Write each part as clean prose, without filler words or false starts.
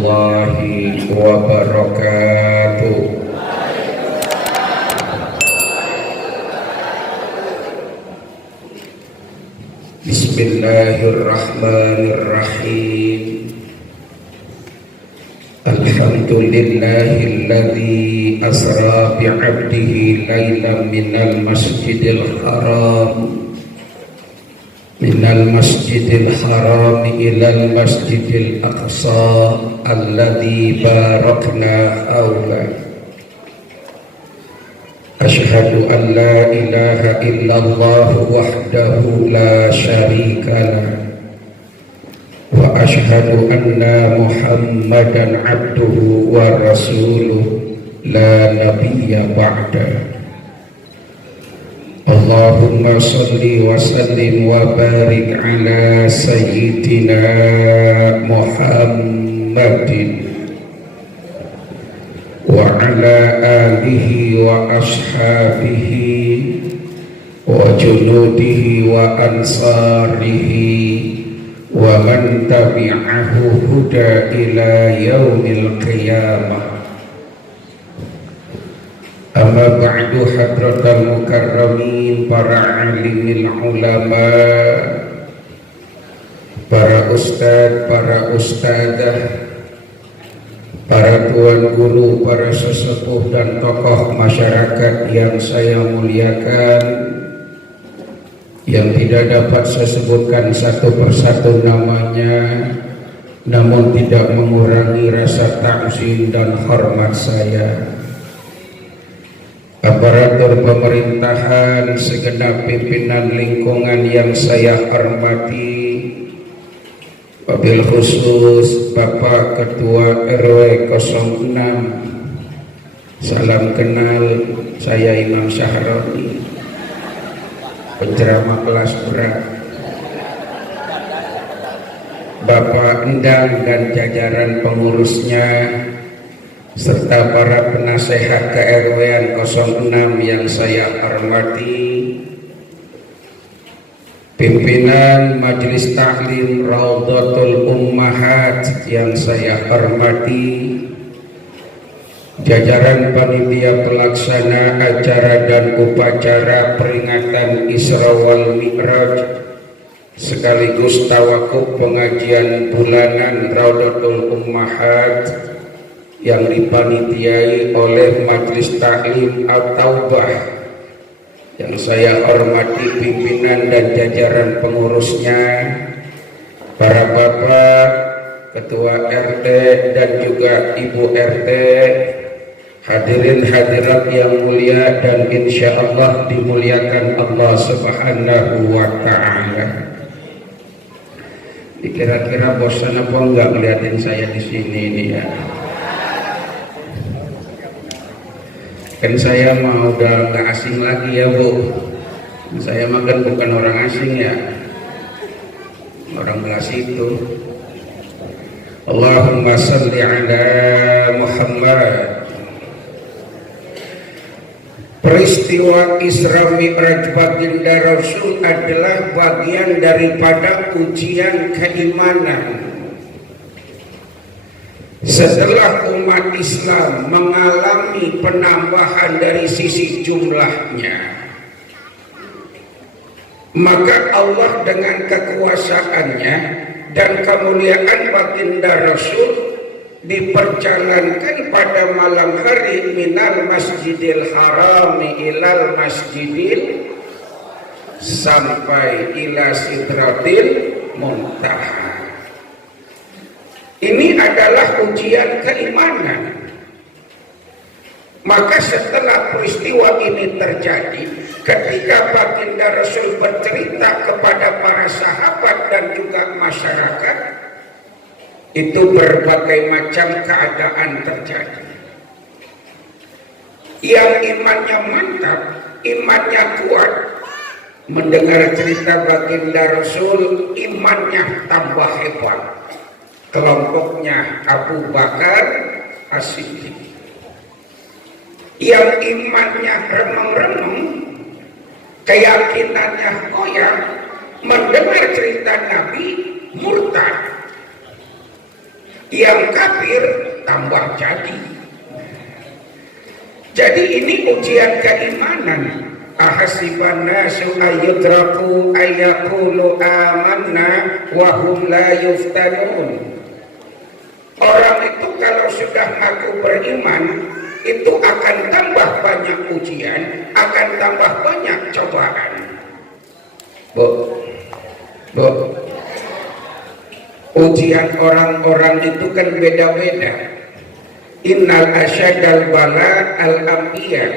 warahmatullahi wabarakatuh. Bismillahirrahmanirrahim. Alhamdulillahilladzi asra bi'abdihi laylan minal masjidil haram ilal masjidil aqsa alladzi barakna hawla. Asyhadu an la ilaha illallah wahdahu la syarika lah wa asyhadu anna Muhammadan abduhu wa rasuluh la nabiyya ba'da. Allahumma salli wa sallim wa barik ala sayyidina Muhammadin wa ala alihi wa ashabihi wa junudihi wa ansarihi wa man tabi'ahu huda ila yaumil qiyamah. Amma ba'du, hadratal mukarramin, para alimil ulama, para ustadz, para ustadzah, para tuan guru, para sesepuh dan tokoh masyarakat yang saya muliakan, yang tidak dapat saya sebutkan satu persatu namanya, namun tidak mengurangi rasa takzim dan hormat saya. Aparatur pemerintahan, segenap pimpinan lingkungan yang saya hormati, wabil khusus Bapak Ketua RW 06, salam kenal, saya Imam Syahroni, penceramah kelas berat. Bapak Endang dan jajaran pengurusnya, serta para penasehat KRW 06 yang saya hormati, pimpinan Majelis Taklim Raudhatul Ummahat yang saya hormati, jajaran panitia pelaksana acara dan upacara peringatan Isra wal Mi'raj sekaligus tawakuf pengajian bulanan Raudhatul Ummahat yang dipanitiai oleh Majelis Taklim At-Taubah yang saya hormati pimpinan dan jajaran pengurusnya, para bapak, ketua RT dan juga ibu RT, hadirin hadirat yang mulia dan insya Allah dimuliakan Allah Subhanahu wa ta'ala. Kira-kira bosan apa enggak ngeliatin saya di sini nih ya? Kan saya mau udah nggak asing lagi ya Bu. Saya makan bukan orang asing ya, orang belas itu. Allahumma salli ala Muhammad. Peristiwa Isra Mi'raj baginda Rasul adalah bagian daripada ujian keimanan. Setelah umat Islam mengalami penambahan dari sisi jumlahnya, maka Allah dengan kekuasaannya dan kemuliaan baginda Rasul diperjalankan pada malam hari minal masjidil harami ilal masjidil sampai ila sidratil muntaha. Ini adalah ujian keimanan. Maka setelah peristiwa ini terjadi, ketika baginda Rasul bercerita kepada para sahabat dan juga masyarakat, itu berbagai macam keadaan terjadi. Yang imannya mantap, imannya kuat, mendengar cerita baginda Rasul, imannya tambah hebat. Kelompoknya Abu Bakar As-Siddiq. Yang imannya remeng-remeng, keyakinannya koyak, mendengar cerita Nabi murtad. yang kafir tambah jadi. Jadi ini ujian keimanan. Ahasiban nasu ayyudraku ayyaqulu amanna wa hum la yuftanun. Orang itu kalau sudah mengaku beriman, itu akan tambah banyak ujian, akan tambah banyak cobaan. Bu, ujian orang-orang itu kan beda-beda. Innal asyadal bala al-anbiya,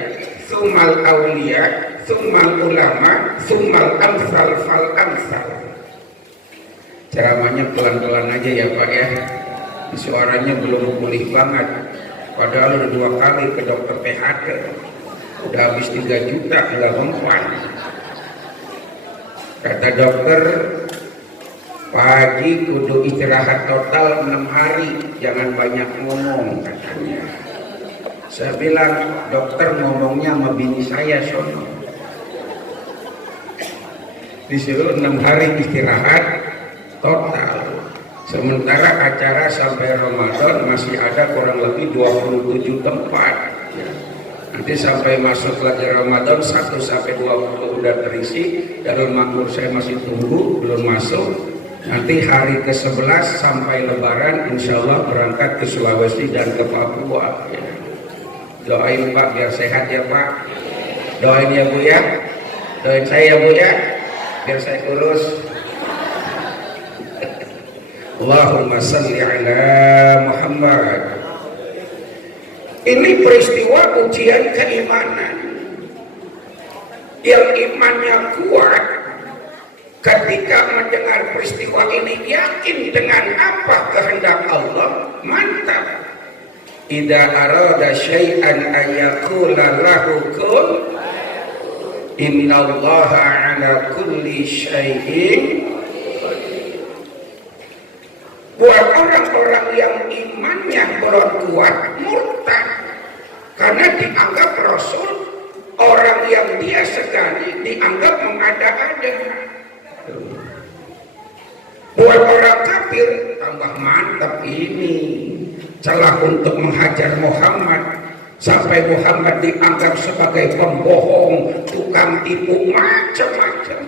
tsummal awliya, tsummal ulama, tsummal amsal fal amsal. Ceramahnya pelan-pelan aja ya Pak ya. Suaranya belum pulih banget. Padahal udah 2 kali ke dokter PHK. Udah habis 3 juta udah mempan. Kata dokter, pagi kudu istirahat total 6 hari, jangan banyak ngomong katanya. Saya bilang, dokter ngomongnya sama bini saya sono. Disuruh 6 hari istirahat total. Sementara acara sampai Ramadan masih ada kurang lebih 27 tempat. Nanti sampai masuk lagi Ramadan 1 sampai 20 udah terisi. Darul Makmur saya masih tunggu, belum masuk. Nanti hari ke-11 sampai Lebaran insya Allah berangkat ke Sulawesi dan ke Papua. Doain Pak biar sehat ya Pak. Doain ya Bu ya. Doain saya ya Bu ya, biar saya kurus. Allahumma salli ala Muhammad. Ini peristiwa ujian keimanan. Yang imannya kuat ketika mendengar peristiwa ini yakin dengan apa kehendak Allah, mantap. Idza arada syai'an ayyaqula lahu kun, innallaha ala kulli syai'in. Buat orang-orang yang imannya belum kuat, murtad, karena dianggap Rasul orang yang dia segani dianggap mengada-ada. Buat orang kafir tambah mantap ini celah untuk menghajar Muhammad, sampai Muhammad dianggap sebagai pembohong, tukang tipu, macam-macam.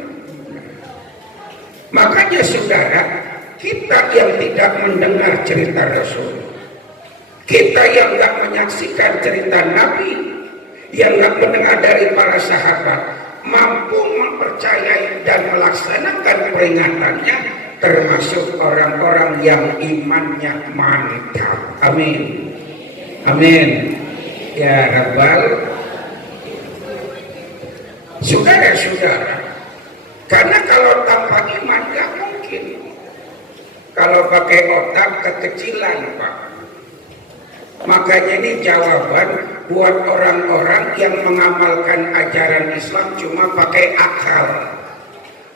Makanya saudara, kita yang tidak mendengar cerita Rasul, kita yang nggak menyaksikan cerita Nabi, yang nggak mendengar dari para sahabat, mampu mempercayai dan melaksanakan peringatannya, termasuk orang-orang yang imannya mantap. Amin. Amin. Ya Rabbal. Saudara-saudara, karena kalau tanpa iman nggak mungkin. Kalau pakai otak kekecilan Pak. Makanya ini jawaban buat orang-orang yang mengamalkan ajaran Islam cuma pakai akal.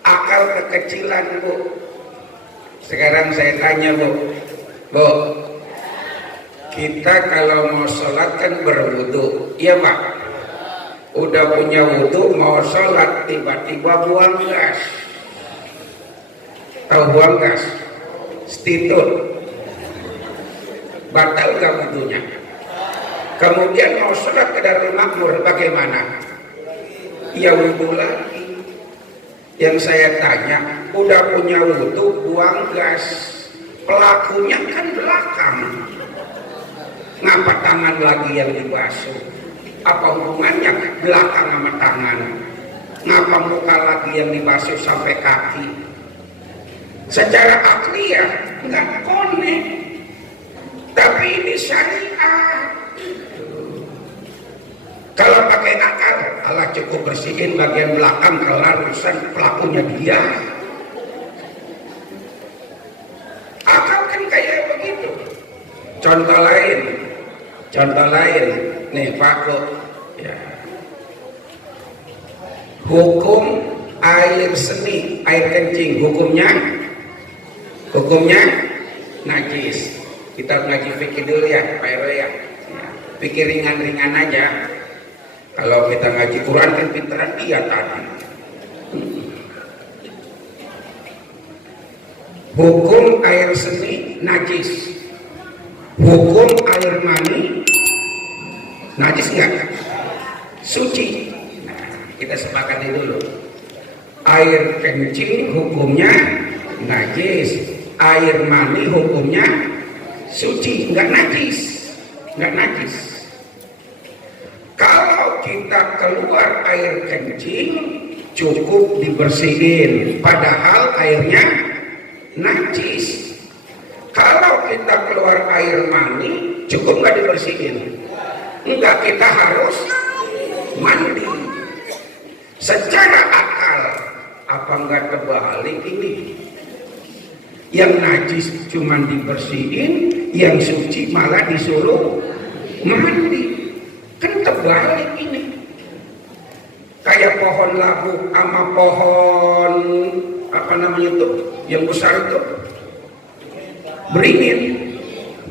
Akal kekecilan Bu. Sekarang saya tanya Bu, kita kalau mau sholat kan berwudu, iya Pak? Udah punya wudu mau sholat tiba-tiba buang gas. Tahu buang gas? Stitut. Batal gak wudunya? Kemudian mau sholat ke Darul Makmur bagaimana? Ya wudu lagi. Yang saya tanya, udah punya wudu buang gas, pelakunya kan belakang, ngapa tangan lagi yang dibasuh? Apa hubungannya belakang sama tangan? Ngapa muka lagi yang dibasuh sampai kaki? Secara akliah nggak konek, tapi ini syariat. Kalau pakai akal, Allah cukup bersihin bagian belakang, kelar urusan, pelakunya dia. Akal kan kayak begitu. Contoh lain, nih Pak Bu, ya. Hukum air seni, air kencing, hukumnya najis. Kita ngaji fikih dulu ya Pak RW ya. Pikir ringan-ringan aja. Kalau kita ngaji Quran kan pinteran dia tadi. Hukum air seni najis. Hukum air mani najis nggak? Suci. Nah, kita sepakati dulu. Air kencing hukumnya najis, air mani hukumnya suci, nggak najis, nggak najis. Kalau kita keluar air kencing cukup dibersihin, padahal airnya najis. Kalau kita keluar air mani cukup nggak dibersihin? Enggak, kita harus mandi. Secara akal apa enggak terbalik ini? Yang najis cuma dibersihin, yang suci malah disuruh mandi. Kan terbalik ini. Kayak pohon labu sama pohon apa namanya itu yang besar itu beringin.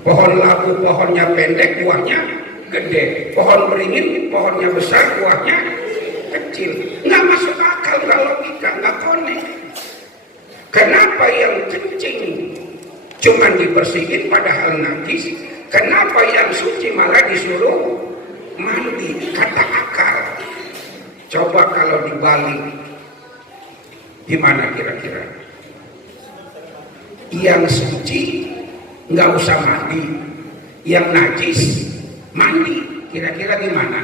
Pohon labu pohonnya pendek, buahnya gede. Pohon beringin pohonnya besar, buahnya kecil. Nggak masuk akal, nggak logika, nggak konek. Kenapa yang kencing cuman dibersihin padahal najis? Kenapa yang suci malah disuruh mandi? Kata akal. Coba kalau dibalik, gimana kira-kira? Yang suci nggak usah mandi, yang najis mandi. Kira-kira gimana?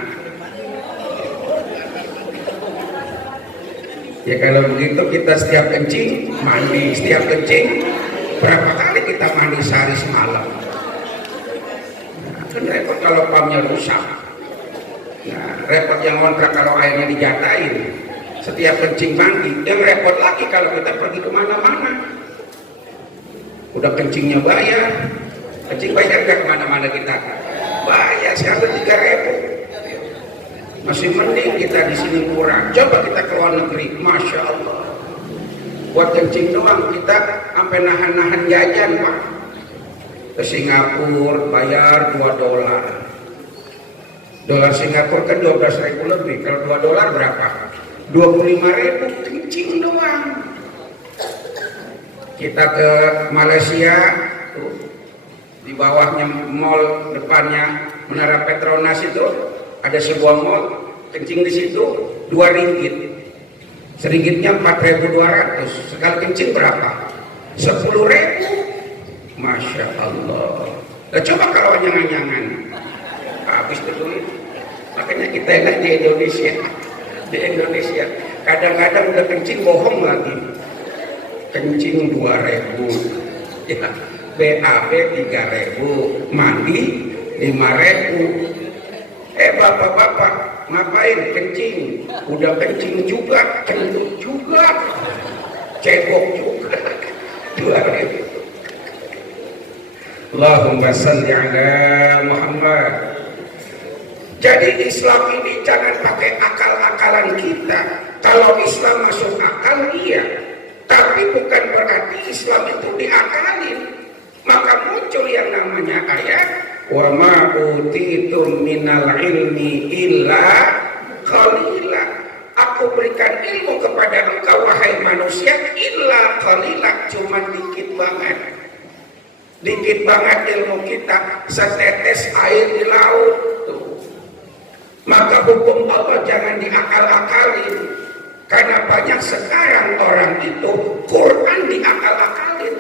Ya kalau begitu kita setiap kencing mandi, setiap kencing berapa kali kita mandi sehari semalam? Nah, kan repot kalau pumpnya rusak. Nah, repot yang ngontrak kalau airnya dijatain. Setiap kencing mandi. Yang repot lagi kalau kita pergi kemana-mana. Udah kencingnya bayar, kencing bayar gak kemana-mana kita? Bayar sekali 3.000. Masih mending kita di sini kurang. Coba kita ke luar negeri, masya Allah. Buat kencing doang kita sampai nahan-nahan jajan pak. Ke Singapura bayar $2. Dolar Singapura kan 12.000 lebih. Kalau $2 berapa? 25.000 kencing doang. Kita ke Malaysia, tuh, di bawahnya mall, depannya Menara Petronas itu ada sebuah mall, kencing di situ RM2. Seringgitnya 4.200. Sekali kencing berapa? 10.000. Masya Allah. Nah, coba kalau anyangan-anyangan, habis itu duit. Makanya kita enak di Indonesia. Di Indonesia kadang-kadang udah kencing bohong lagi. Kencing 2.000, ya, BAB 3.000, mandi 5.000. Bapak-bapak ngapain kencing? Udah kencing juga, kentut juga, cebok juga, 2.000. Allahumma salli ala Muhammad. Jadi Islam ini jangan pakai akal-akalan kita. Kalau Islam masuk akal, iya. Tapi bukan berarti Islam itu diakalin. Maka muncul yang namanya ayat wa ma utitum minal ilmi illa qalila. Aku berikan ilmu kepada engkau wahai manusia illa qalila, cuma dikit banget. Dikit banget ilmu kita, setetes air di laut. Maka hukum Allah jangan diakal-akalin. Karena banyak sekarang orang itu Quran diakal-akalin.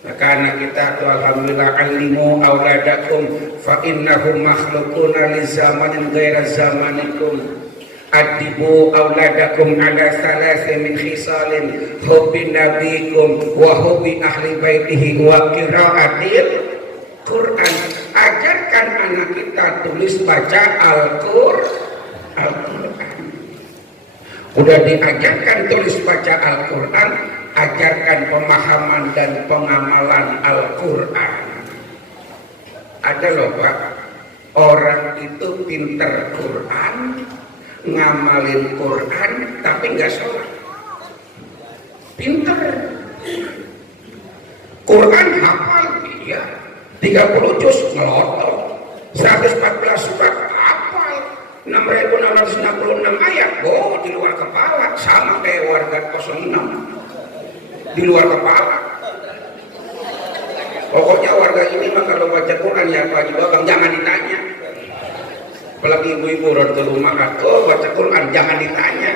Nah, karena kita tuh alhamdulillah alimu auladakum fa innahum makhluquna li zamanin ghaira zamanikum. Adibu auladakum ala salasi min khisalin hubbi nabikum wa hubbi ahli baitihi wa qiraatil Quran. Ajarkan anak kita tulis baca Al-Quran. Udah diajarkan tulis baca Al-Quran, ajarkan pemahaman dan pengamalan Al-Quran. Ada loh Pak, orang itu pinter Quran, ngamalin Quran, tapi nggak sholat. Pinter. Quran hafal, iya. 30 juz ngelotok, 114 surat hafal, 6.666 ayat, di luar kepala, sama kayak warga 06, di luar kepala. Pokoknya warga ini mah kalau baca Quran ya Pak Haji Babang jangan ditanya. Apalagi ibu-ibu orang ke rumah aku baca Quran jangan ditanya.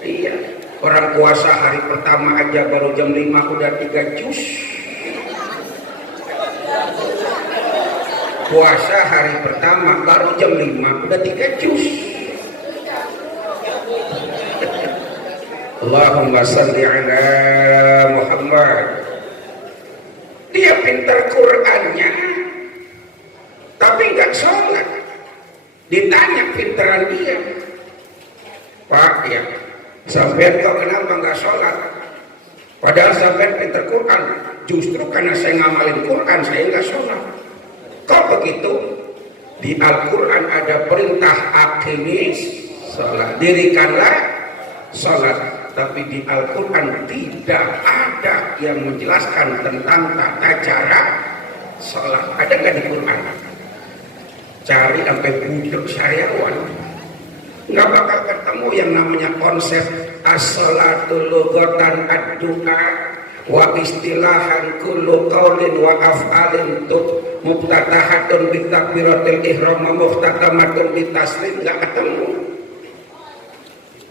Iya, orang puasa hari pertama aja baru jam 5 udah 3 juz. Puasa hari pertama baru jam 5 udah 3 juz. Allahumma salli ala Muhammad. Dia pintar Qurannya tapi nggak sholat. Ditanya pintaran dia, Pak ya sampai kok kenapa nggak sholat? Padahal sampai pintar Quran. Justru karena saya ngamalin Quran saya nggak sholat. Kok begitu? Di Al-Quran ada perintah aqimis sholat, dirikanlah sholat. Tapi di Al-Quran tidak ada yang menjelaskan tentang tata cara sholat. Ada nggak di Quran? Cari sampai budak syariawan, nggak bakal ketemu yang namanya konsep as-sholatu lughatan ad-du'a wa istilahan kullu qaulin wa af'alin muftatahatun bitakbiratil ihram wa muftatamatun bitaslim. Nggak ketemu.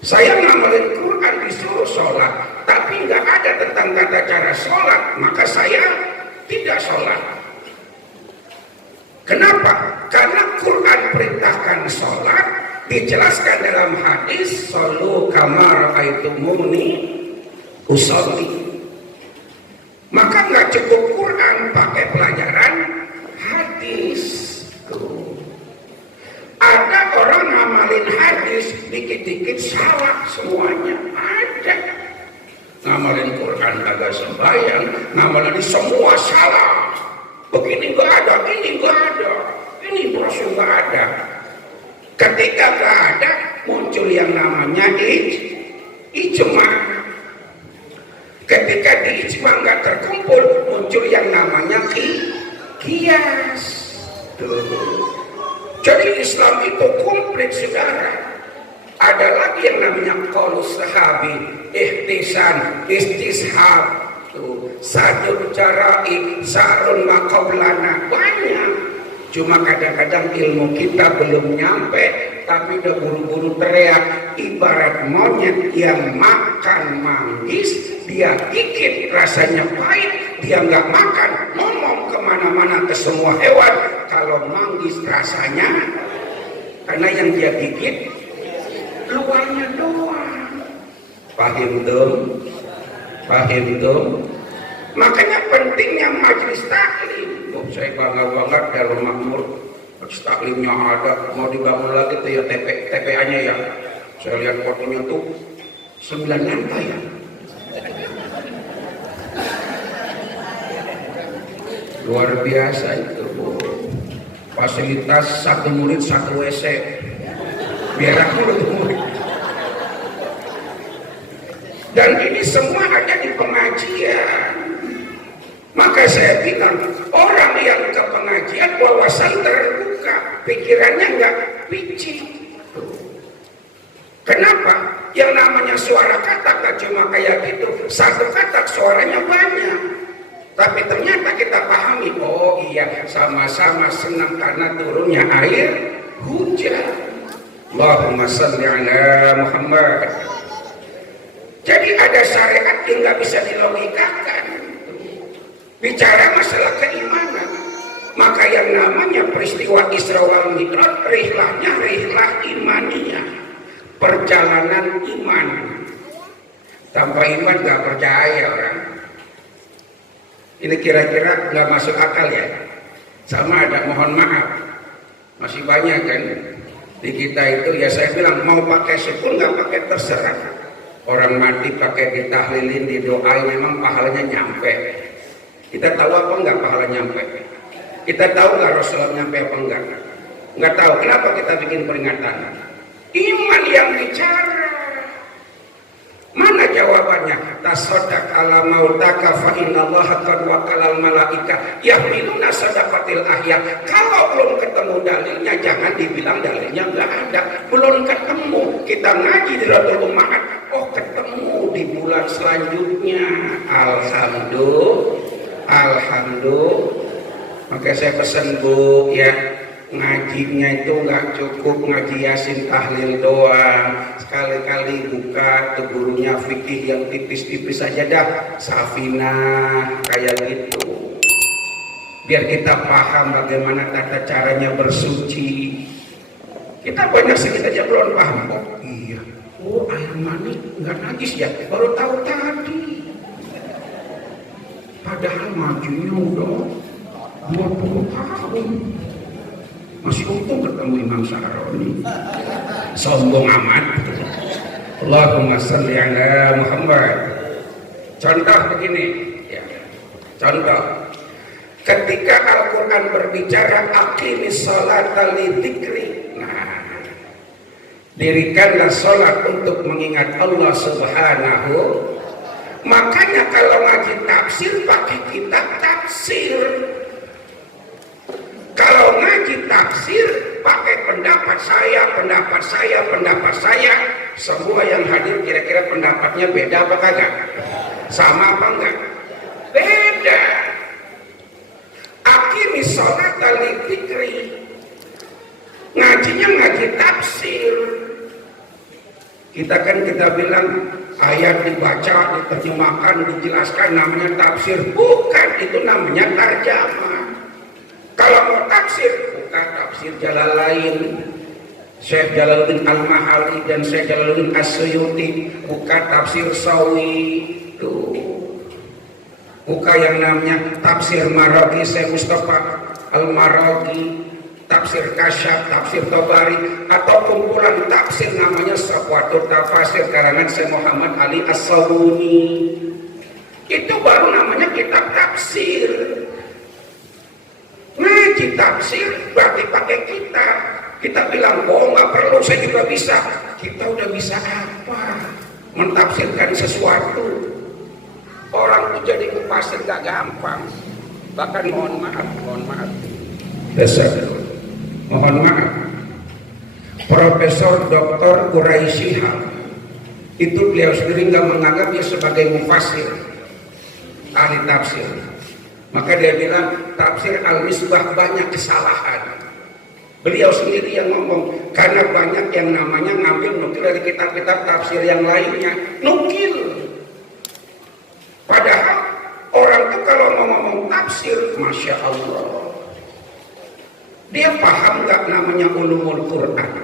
Saya ngamalin Quran disuruh sholat, tapi nggak ada tentang tata cara sholat, maka saya tidak sholat. Kenapa? Karena Quran perintahkan sholat, dijelaskan dalam hadis shollu kama ra'aitumuni usolli. Maka nggak cukup Quran, pakai pelajaran hadis. Ada orang ngamalin hadis dikit-dikit salah semuanya. Ada ngamalin Quran kagak sembahyang, ngamalin semua salah. Begini nggak ada, ini nggak ada, ini Rasul nggak ada. Ketika nggak ada, muncul yang namanya ijma. Ketika di ijma nggak terkumpul, muncul yang namanya qiyas. Jadi Islam itu komplit saudara. Ada lagi yang namanya qaulus sahabi, ihtisan, istishab, sajud jara'i, sarun maqaulana, banyak. Cuma kadang-kadang ilmu kita belum nyampe, tapi udah buru-buru teriak. Ibarat monyet yang makan manggis, dia gigit rasanya pahit, dia nggak makan, ngomong kemana-mana ke semua hewan. Kalau manggis rasanya, karena yang dia gigit luarnya doang. Paham dong? Paham dong? Makanya pentingnya majelis taklim. Saya bangga banget Darul Makmur, majelis taklimnya ada, mau dibangun lagi tuh ya TPA-nya ya. Saya lihat fotonya tuh 9 lantai ya. Luar biasa itu. Fasilitas 1 murid 1 WC. Biar aku murid. Dan ini semua ada di pengajian. Maka saya bilang, orang yang ke pengajian wawasan terbuka, pikirannya nggak picik. Kenapa? Yang namanya suara katak cuma kayak gitu, satu katak suaranya banyak. Tapi ternyata kita pahami, oh iya sama-sama senang karena turunnya air hujan. Allahumma salli ala Muhammad. Jadi ada syariat yang nggak bisa dilogikakan. Bicara masalah keimanan, maka yang namanya peristiwa Isra wal Mi'raj, rihlahnya rihlah imaniyah, perjalanan iman. Tanpa iman nggak percaya orang. Ini kira-kira nggak masuk akal ya. Sama ada, mohon maaf, masih banyak kan di kita itu ya. Saya bilang mau pakai syukur nggak pakai terserah. Orang mati pakai ditahlilin, didoain, memang pahalanya nyampe. Kita tahu apa enggak pahala nyampe? Kita tahu nggak Rasulullah nyampe apa enggak? Nggak tahu. Kenapa kita bikin peringatan? Iman yang bicara. Mana jawabannya? Tasaddaq ala mautaka fa innallaha qad waqalal malaika yahmiluna sadaqatil ahya. Kalau belum ketemu dalilnya jangan dibilang dalilnya enggak ada. Belum ketemu, kita ngaji di Ratul Ummahat. Oh, ketemu di bulan selanjutnya. Alhamdulillah. alhamdulillah. Maka saya pesan Bu ya, ngajinya itu nggak cukup ngaji yasin tahlil doang, sekali-kali buka tuh gurunya fikih yang tipis-tipis aja dah, Safinah kayak gitu, biar kita paham bagaimana tata caranya bersuci. Kita banyak sedikit aja belum paham. Oh iya, oh air mani nggak najis ya, baru tahu tadi. Padahal majunya udah 20 tahun. Masih untung ketemu Imam Syahroni. Sombong amat. Allahumma sholli ala Muhammad. Contoh begini ya. Contoh, ketika Al-Quran berbicara aqimis sholata lidzikri, nah, dirikanlah sholat untuk mengingat Allah Subhanahu. Makanya kalau ngaji tafsir pakai kitab tafsir. Kalau ngaji tafsir pakai pendapat saya, semua yang hadir kira-kira pendapatnya beda apa kagak? Sama apa enggak? Beda. Aqimis sholata lidzikri, ngajinya ngaji tafsir. Kita bilang ayat dibaca, diterjemahkan, dijelaskan, namanya tafsir. Bukan, itu namanya tarjamah. Kalau mau tafsir, bukan tafsir Jalalain, Syekh Jalaluddin Al-Mahali dan Syekh Jalaluddin As-Suyuti, bukan tafsir Sawi, bukan yang namanya tafsir Maraghi Syekh Mustafa Al-Maraghi, tafsir Kasyaf, tafsir Tabari, atau kumpulan tafsir namanya Safwatul Tafasir karangan Syekh Muhammad Ali As-Sabuni. Itu baru namanya kitab tafsir. Ngaji tafsir berarti pakai kitab. Kita bilang, oh nggak perlu, saya juga bisa. Kita udah bisa apa? Mentafsirkan sesuatu. Orang itu jadi mufasir gak gampang. Bahkan mohon maaf. Mohon maaf. Profesor Dr. Quraisy itu beliau sendiri nggak menganggapnya sebagai mufasir, ahli tafsir. Maka dia bilang tafsir Al-Misbah banyak kesalahan. Beliau sendiri yang ngomong, karena banyak yang namanya nukil dari kitab-kitab tafsir yang lainnya, nukil. Padahal orang itu kalau mau ngomong tafsir, Masya Allah, dia paham nggak namanya ulumul Quran.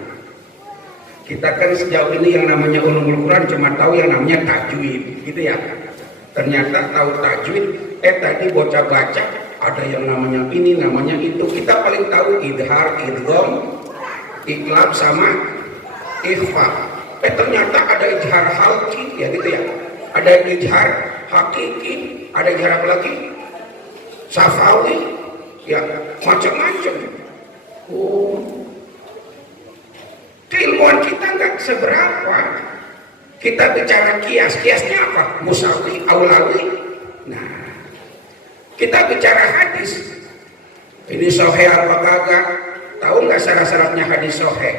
Kita kan sejauh ini yang namanya ulumul Quran cuma tahu yang namanya tajwid, gitu ya. Ternyata tahu tajwid, tadi bocah baca ada yang namanya ini, namanya itu. Kita paling tahu idhar, idgham, iqlab sama ikhfa. Ternyata ada idhar halqi, ya gitu ya. Ada idhar hakiki, ada idhar apa lagi? Safawi, ya macam-macam. Oh, keilmuan kita nggak seberapa. Kita bicara kiasnya apa? Musawi, aulawi. Nah, kita bicara hadis. Ini sahih apa kagak? Tahu nggak syarat-syaratnya hadis sahih?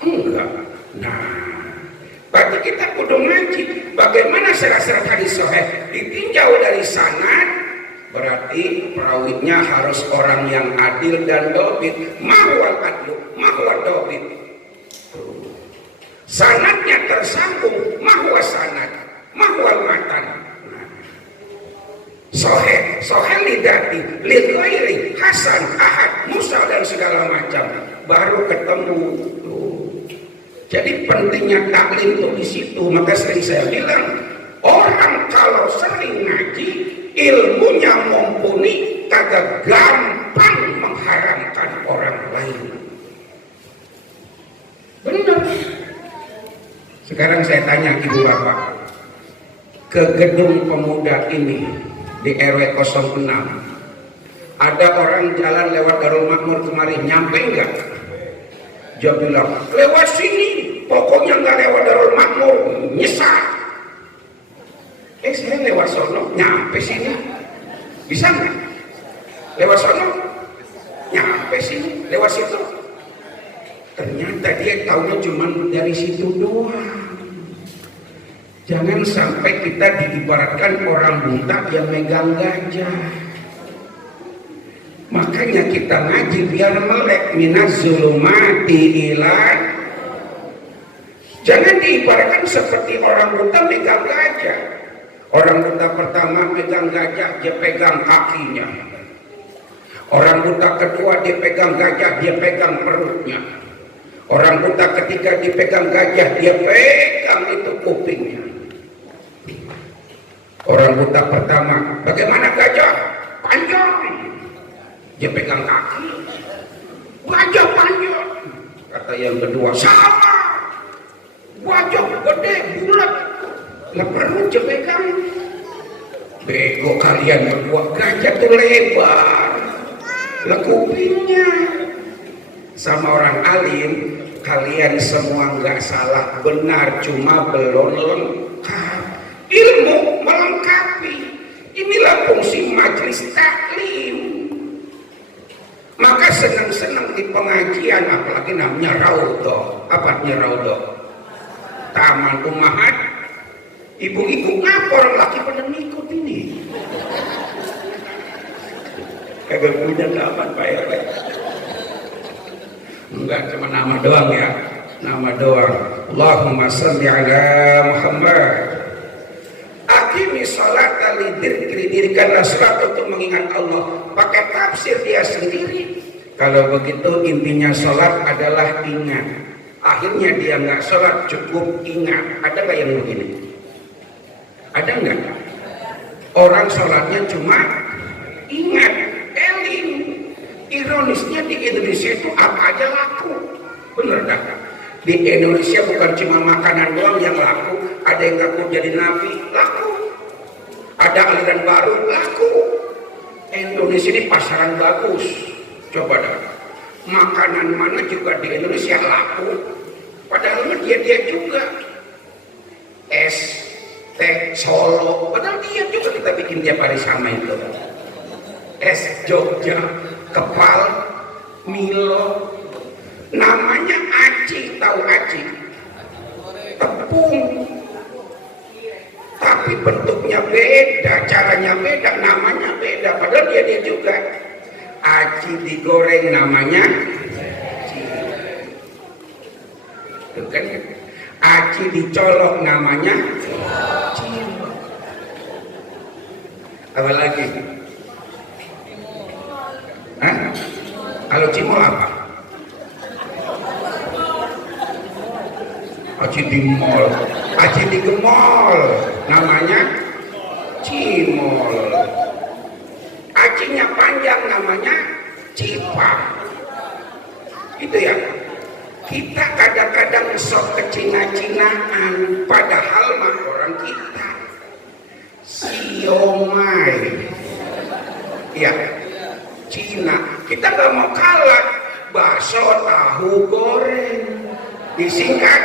Enggak. Nah, berarti kita kudu ngaji. Bagaimana syarat-syarat hadis sahih? Ditinjau dari sanad, berarti perawinya harus orang yang adil dan dobit. Mahwal adlu, mahwal dobit. Sanadnya tersambung, mahwa sanad, mahwal matan. Soheh lidati, lidghairi, hasan, ahad, mursal dan segala macam. Baru ketemu. Jadi pentingnya taklim itu di situ. Maka sering saya bilang, orang kalau sering ngaji, ilmunya mumpuni, kagak gampang mengharamkan orang lain. Benar. Sekarang saya tanya ibu bapak, ke gedung pemuda ini di RW 06, ada orang jalan lewat Darul Makmur kemarin, nyampe enggak? Dia bilang, lewat sini, pokoknya enggak lewat Darul Makmur, nyesat. Saya lewat sono, nyampe sini, bisa enggak? Lewat sono, nyampe sini, lewat situ. Ternyata dia taunya cuma dari situ doang. Jangan sampai kita diibaratkan orang buta yang megang gajah. Makanya kita ngaji biar melek minaz zulumati ila. Jangan diibaratkan seperti orang buta megang gajah. Orang buta pertama megang gajah, dia pegang kakinya. Orang buta kedua dia pegang gajah, dia pegang perutnya. Orang buta ketiga dipegang gajah, dia pegang itu kupingnya. Orang buta pertama, bagaimana gajah? Panjang. Dia pegang kaki. Gajah panjang. Kata yang kedua, sama. Gajah gede, bulat. Lah perut dia pegang. Bego kalian berdua, gajah tuh lebar. Lah kupingnya. Sama orang alim, kalian semua nggak salah, benar, cuma belum lengkap. Ilmu melengkapi. Inilah fungsi majelis taklim. Maka senang-senang di pengajian, apalagi namanya raudhah. Apanya raudhah? Taman Ummahat. Ibu-ibu ngapa orang laki pada ngikut ini? Kagak punya taman Pak RT. Enggak, cuma nama doang ya, nama doang. Allahumma shalli ala Muhammad. Aqimi sholata didirikanlah salat untuk mengingat Allah. Pakai tafsir dia sendiri. Kalau begitu intinya sholat adalah ingat. Akhirnya dia nggak sholat, cukup ingat. Ada nggak yang begini? Ada nggak? Orang sholatnya cuma ingat, eling. Ironisnya di Indonesia itu apa aja laku. Bener dah. Di Indonesia bukan cuma makanan doang yang laku. Ada yang ngaku jadi nabi, laku. Ada aliran baru, laku. Indonesia ini pasaran bagus. Coba dah. Makanan mana juga di Indonesia laku. Padahal dia juga. Es, teh, Solo. Padahal dia juga kita bikin tiap hari sama itu. Es Jogja, Kepal, Milo, namanya aci, tahu aci? Tepung, tapi bentuknya beda, caranya beda, namanya beda. Padahal dia juga aci digoreng namanya aci. Tuh kan? Aci dicolok namanya cilok. Apa lagi? Hah? Kalau cimol apa? Aci di mall, aci di gemol, namanya cimol. Acinya panjang namanya cipa. Itu ya. Kita kadang-kadang sok kecina-cinaan, padahal mah orang kita siomay. Ya. Cina, kita nggak mau kalah. Bakso tahu goreng disingkat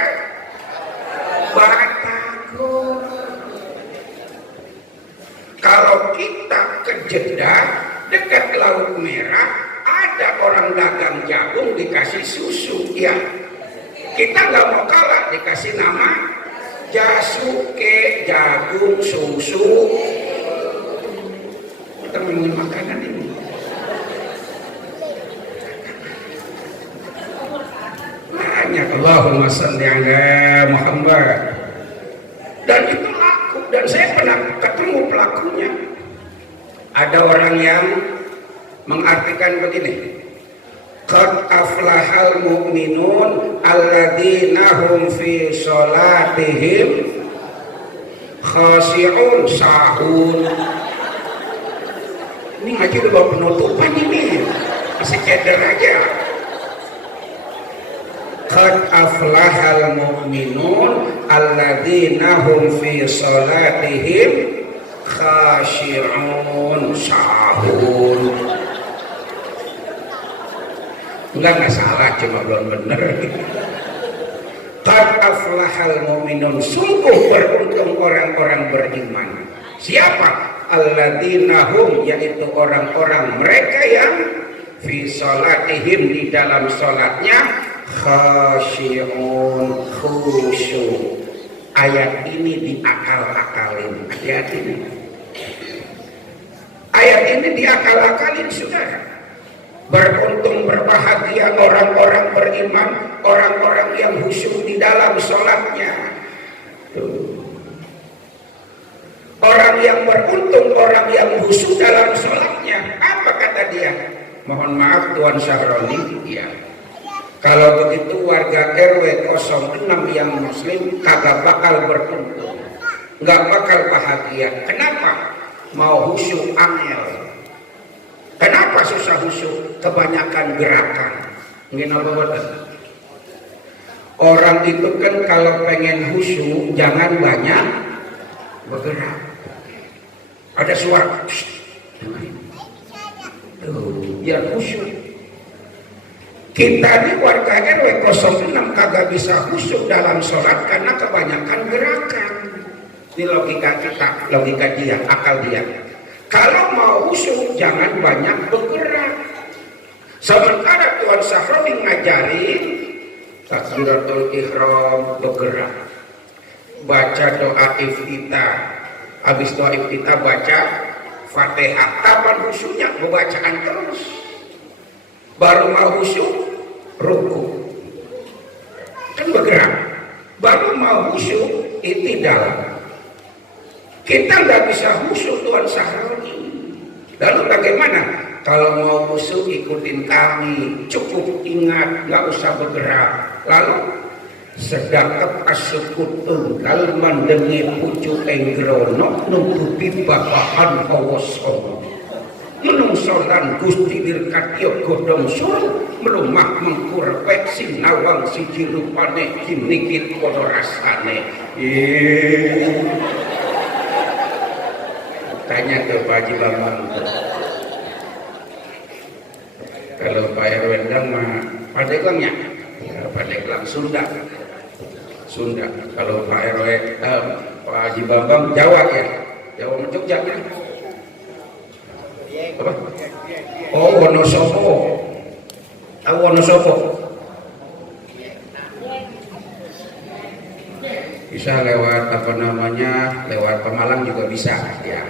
batagor. Kalau kita ke Jeddah dekat Laut Merah, ada orang dagang jagung dikasih susu. Ya, kita nggak mau kalah, dikasih nama jasuke, jagung, susu. Kita ngomongin makanan ini. Allahumma shalli ala Muhammad. Dan itu laku, dan saya pernah ketemu pelakunya. Ada orang yang mengartikan begini, qad aflahal mu'minun alladzina hum fi sholatihim khashi'un sahun. Ini ngaji udah bawa penutupan ini, masih ceder aja. Qad aflahal mu'minun alladzina hum fi sholatihim khashi'un sahun. Enggak salah, cuma belum benar. Qad aflahal mu'minun, sungguh beruntung orang-orang beriman. Siapa? Alladzina hum, yaitu orang-orang mereka yang fi sholatihim, di dalam sholatnya khasyi'un, khusyuk. ayat ini diakal-akalin. Hati-hati nih. Ayat ini diakal-akalin, saudara. Beruntung berbahagia orang-orang beriman, orang-orang yang khusyuk di dalam sholatnya. Orang yang beruntung, orang yang khusyuk dalam sholatnya. Apa kata dia? Mohon maaf Tuan Syahroni, ya. Kalau begitu warga RW 06 yang muslim kagak bakal beruntung, nggak bakal bahagia. Kenapa? Mau khusyuk angel. Kenapa susah khusyuk? Kebanyakan gerakan. Mungkin apa betul? Orang itu kan kalau pengen khusyuk jangan banyak bergerak. Ada suara. Tuh, biar khusyuk. Kita ini warga RW 06 kagak bisa khusyuk dalam sholat karena kebanyakan gerakan. Ini logika kita, logika dia, akal dia. Kalau mau khusyuk jangan banyak bergerak. Sementara Tuan Syahroni ngajarin takbiratul ihram bergerak. Baca doa iftitah. Habis doa iftitah baca Fatihah. Kapan khusyuknya? Bacaan terus. Baru mau khusyuk ruku kan bergerak, baru mau khusyuk itidal. Kita nggak bisa khusyuk Tuan Syahroni. Lalu bagaimana? Kalau mau khusyuk ikutin kami, cukup ingat, nggak usah bergerak. Lalu sedekap asukutun kal mandengi pucuk enggrono nutupi bapakan hawasono. Menungsolan Gusti dirkatyo godong sur melumah mengkurpek sinawang siji rupane kinikit kono rasane. Tanya ke Pak Haji Bambang. Kalau Pak Herwendang mah Pandeglang ya Pandeglang Sunda. Kalau Pak Pak Haji Bambang Jawa ya, Jawa Jogja kan. Apa? Oh, Wonosobo. Tahu Wonosobo? Bisa lewat apa namanya? Lewat Pemalang juga bisa, ya.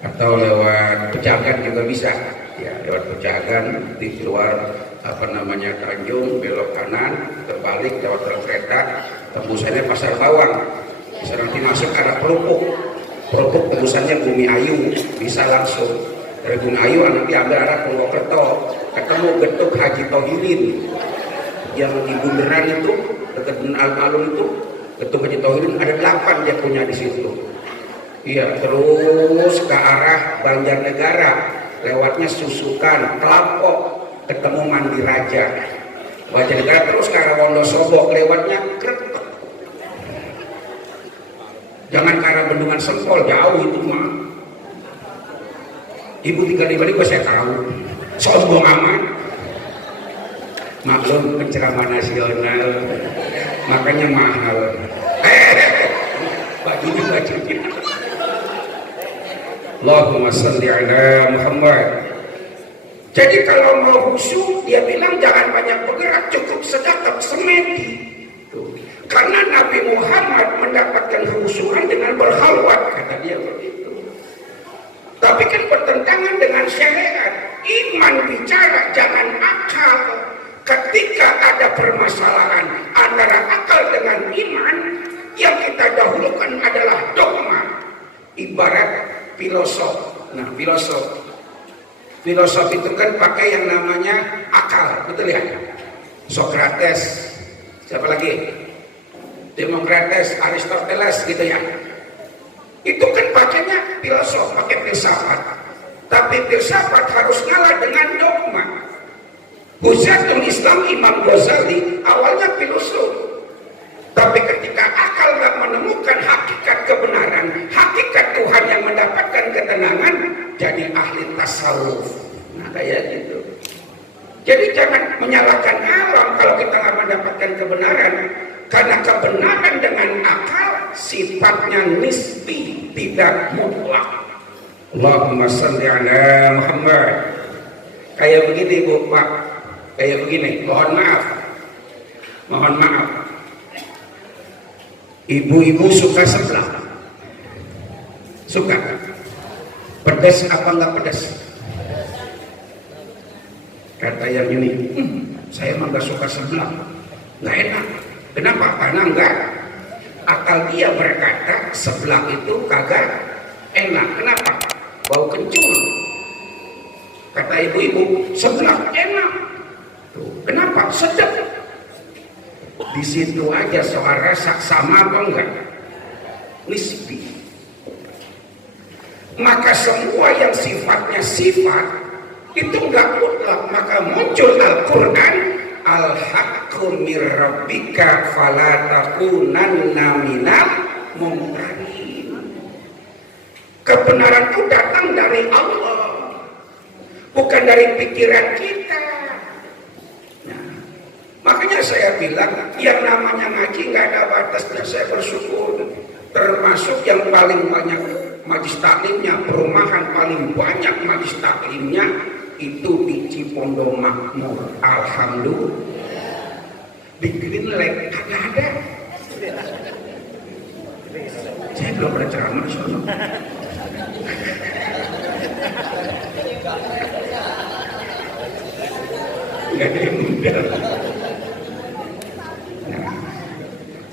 Atau lewat Pejagan juga bisa, ya. Lewat Pejagan di keluar apa namanya Tanjung, belok kanan, terbalik lewat kereta, tembusannya Pasar Bawang. Bisa nanti masuk ke arah Perupuk tembusannya Bumi Ayu, bisa langsung. Dari Bumi Ayu nanti ambil arah Purwokerto, ketemu gedung Haji Tohirin yang di Bundaran itu dekat alun-alun itu, gedung Haji Tohirin ada 8 dia punya di situ. Iya, terus ke arah Banjarnegara, lewatnya Susukan, Kelapok, ketemu Mandi Raja. Banjarnegara terus ke arah Wonosobo, lewatnya Kretek. Jangan ke arah Bendungan Sempol, jauh itu mah. Ibu tinggal di Bali kok saya tahu, sombong amat. Maklum penceramah nasional, makanya mahal. Bagi kita. Allahumma sholli ala Muhammad. Jadi kalau mau khusyuk, dia bilang jangan banyak bergerak, cukup sedekap semedi. Karena Nabi Muhammad mendapatkan khusyukan dengan berhalwat, kata dia begitu. Tapi kan bertentangan dengan syariat. Iman bicara, jangan akal. Ketika ada permasalahan antara akal dengan iman, yang kita dahulukan adalah dogma. Ibarat filosof. Nah, filosof itu kan pakai yang namanya akal, betul ya? Sokrates, siapa lagi? Demokrates, Aristoteles gitu ya. Itu kan pakainya filosof, pakai filsafat. Tapi filsafat harus ngalah dengan dogma. Hujatul Islam Imam Ghazali awalnya filosof. Tapi ketika akal nggak menemukan hakikat kebenaran, hakikat Tuhan yang mendapatkan ketenangan, jadi ahli tasawuf. Nah kayak gitu. Jadi jangan menyalahkan alam kalau kita nggak mendapatkan kebenaran. Karena kebenaran dengan akal sifatnya nisbi, tidak mutlak. Allahumma sholli ala Muhammad. Kayak begini Bu, Pak. Kayak begini, mohon maaf. Ibu-ibu suka seblak? Suka? Pedas apa enggak pedas? Kata yang ini, saya mah enggak suka seblak, enggak enak. Kenapa? Karena enggak. Akal dia berkata seblak itu kagak enak. Kenapa? Bau kencur. Kata ibu-ibu, seblak enak. Tuh, kenapa? Sedap. Di situ aja soal rasa sama apa enggak? Nisbi. Maka semua yang sifatnya sifat itu enggak mutlak, maka muncul Al-Quran, al-haqqu mir rabbika fala takunanna minal mumtarin. Kebenaran itu datang dari Allah, bukan dari pikiran kita. Nah, makanya saya bilang yang namanya ngaji nggak ada batasnya. Saya bersyukur, termasuk yang paling banyak majlis taklimnya, perumahan paling banyak majlis taklimnya itu di Cipondo Makmur. Alhamdulillah. Di Green Lake ada. Saya belum pernah ceramah soalnya. Nggak ada yang muda. Nah,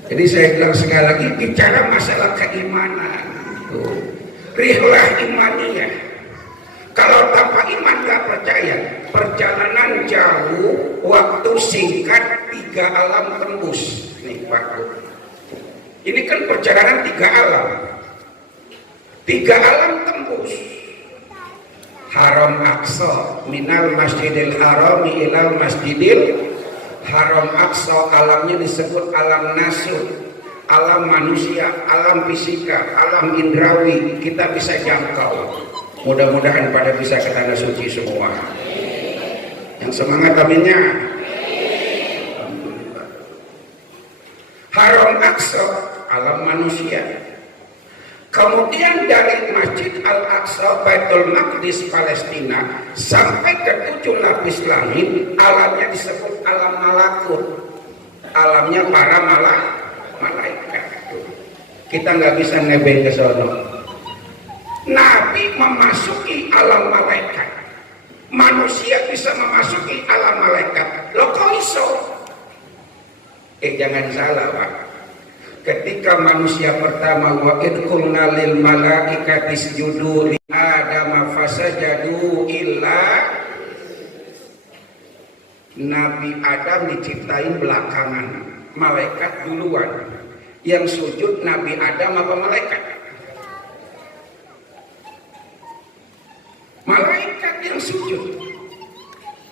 jadi saya bilang sekali lagi bicara masalah keimanan. Tuh. Rihlah imaniyah. Kalau tanpa iman gak percaya, perjalanan jauh, waktu singkat, 3 alam tembus. Nih Pak, ini kan perjalanan 3 alam. 3 alam tembus. Haram Aqsa, minal masjidil harami ilal masjidil haram Aqsa, alamnya disebut alam nasur. Alam manusia, alam fisika, alam indrawi, kita bisa jangkau. Mudah-mudahan pada bisa ke tanah suci semua. Yang semangat aminnya. Haram Aqsa, alam manusia. Kemudian dari Masjid Al-Aqsa, Baitul Maqdis, Palestina, sampai ke 7 lapis langit, alamnya disebut alam malakut. Alamnya para malaikat. Kita nggak bisa nebeng ke sono. Nabi memasuki alam malaikat, manusia bisa memasuki alam malaikat. Lo kok iso? Jangan salah Pak. Ketika manusia pertama wa idqulna lil malaikati isjudu li Adam fasajadu illa, Nabi Adam diciptain belakangan, malaikat duluan. Yang sujud Nabi Adam apa malaikat? Malaikat yang sujud,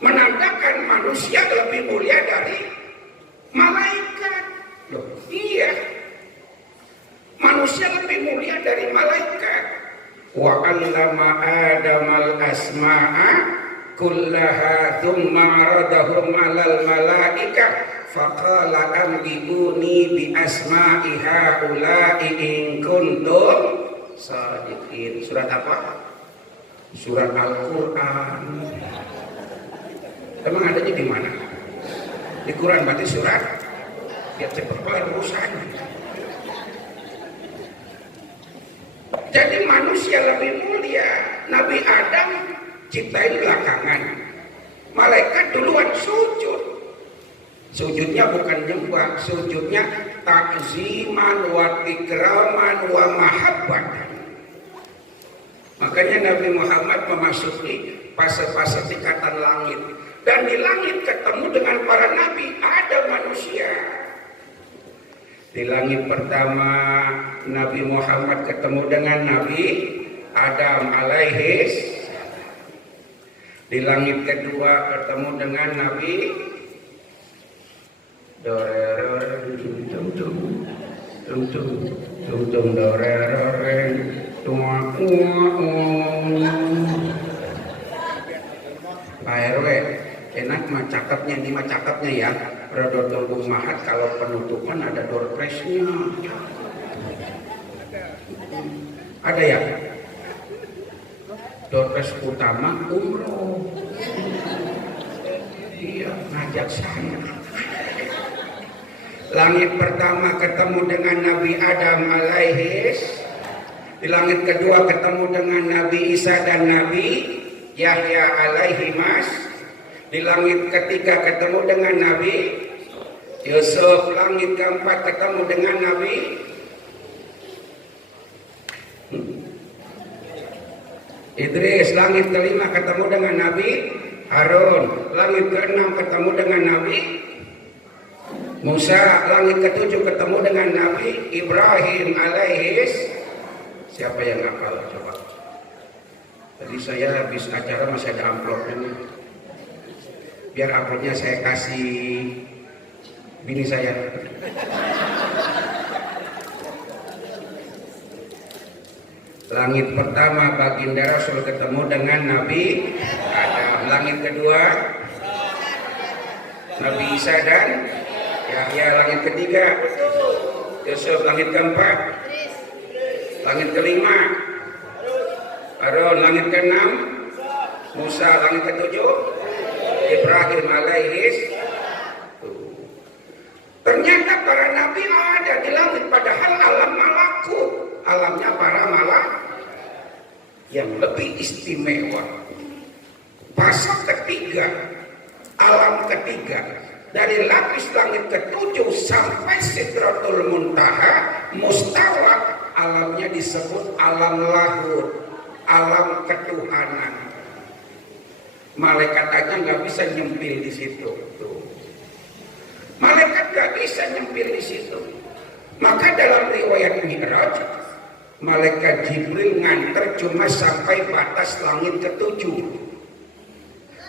menandakan manusia lebih mulia dari malaikat. Loh, iya, manusia lebih mulia dari malaikat. Wa 'allama Adamal asma'a kullaha thumma 'aradahum 'alal malaikah faqala anbi'uni bi asma'i haula'i in kuntum shadiqin. Surat apa? Surat Al-Quran. Emang adanya di mana? Di Quran, berarti surat. Ya cepat kelar urusannya. Jadi manusia lebih mulia. Nabi Adam ciptain belakangan, malaikat duluan sujud. Sujudnya bukan nyembah, sujudnya takziman wa ikraman wa mahabbatan. Makanya Nabi Muhammad memasuki fase-fase tingkatan langit, dan di langit ketemu dengan para nabi, ada manusia. Di langit pertama Nabi Muhammad ketemu dengan Nabi Adam alaihis. Di langit kedua ketemu dengan Nabi Pak RW, enak mah cakepnya, ini mah cakepnya ya. Rodor mahat kalau penutupan ada door prize-nya. Ada ya? Door prize utama umroh. Iya, ngajak saya. Langit pertama ketemu dengan Nabi Adam alaihis. Di langit kedua ketemu dengan Nabi Isa dan Nabi Yahya alaihimas. Di langit ketiga ketemu dengan Nabi Yusuf. Langit keempat ketemu dengan Nabi Idris. Langit kelima ketemu dengan Nabi Harun. Langit keenam ketemu dengan Nabi Musa. Langit ketujuh ketemu dengan Nabi Ibrahim alaihis. Siapa yang hafal coba? Tadi saya habis acara masih ada amplopnya nih. Biar amplopnya saya kasih bini saya. Langit pertama baginda Rasul ketemu dengan Nabi Adam. Langit kedua Nabi Isa dan Yahya. Langit ketiga Yusuf. Langit keempat langit kelima Harun. Langit keenam Musa. Langit ketujuh Ibrahim alaihis. Ternyata para nabi ada di langit, padahal alam malakut, alamnya para malak yang lebih istimewa. Pasal ketiga, alam ketiga, dari lapis langit ketujuh sampai Sidratul Muntaha, mustawa, alamnya disebut alam lahut, alam ketuhanan. Malaikat aja nggak bisa nyempil di situ. Tuh. Malaikat nggak bisa nyempil di situ. Maka dalam riwayat Mi'raj, malaikat Jibril nganter cuma sampai batas langit ketujuh.